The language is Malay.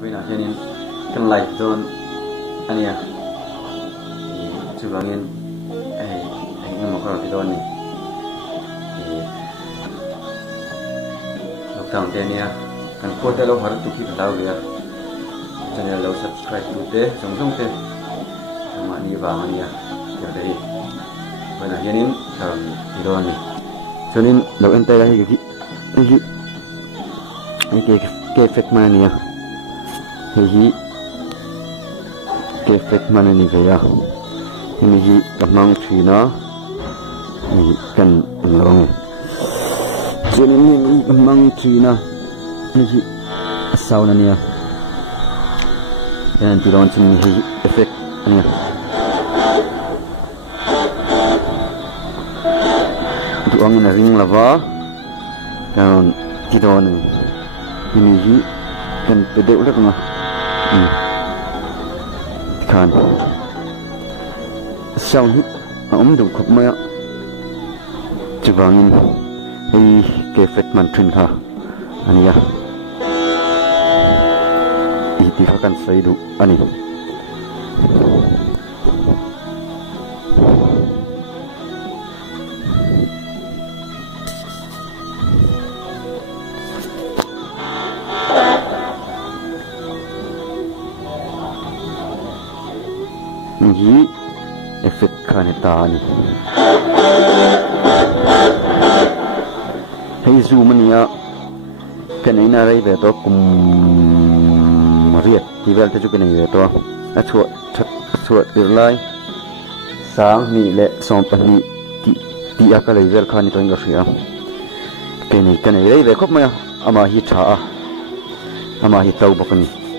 Wina hianin kan light zone ania chubangin ai ngam ko ri don ni lockdown te nia kan ko te lo har tu ki law ya channel lo subscribe tu te song song te ma ni ba ania ya dei wina hianin ri don ni chonin lo ente la hi ke fek mania hi ke fek mana ni gaya ini hi tamang China ni kan long jadi ni tamang China ni hi asal na niya yan tilon sini hi efek niya duang na ring lava kan tilon ini hi kan pede udah kena kan sau hít đủ khóc mẹ chụp hay cái phết màn truyền ha anh ya itu akan saya đủ anh ini efek kanita ni hay zoom niya kanai na rai ve to kum riat ti vel te chu kanai ve to a chuat lai sang ni le som pa ni ti aka le vel khani to nga ria kanai rai ve khop ma ama hi tha ama hi tau bakani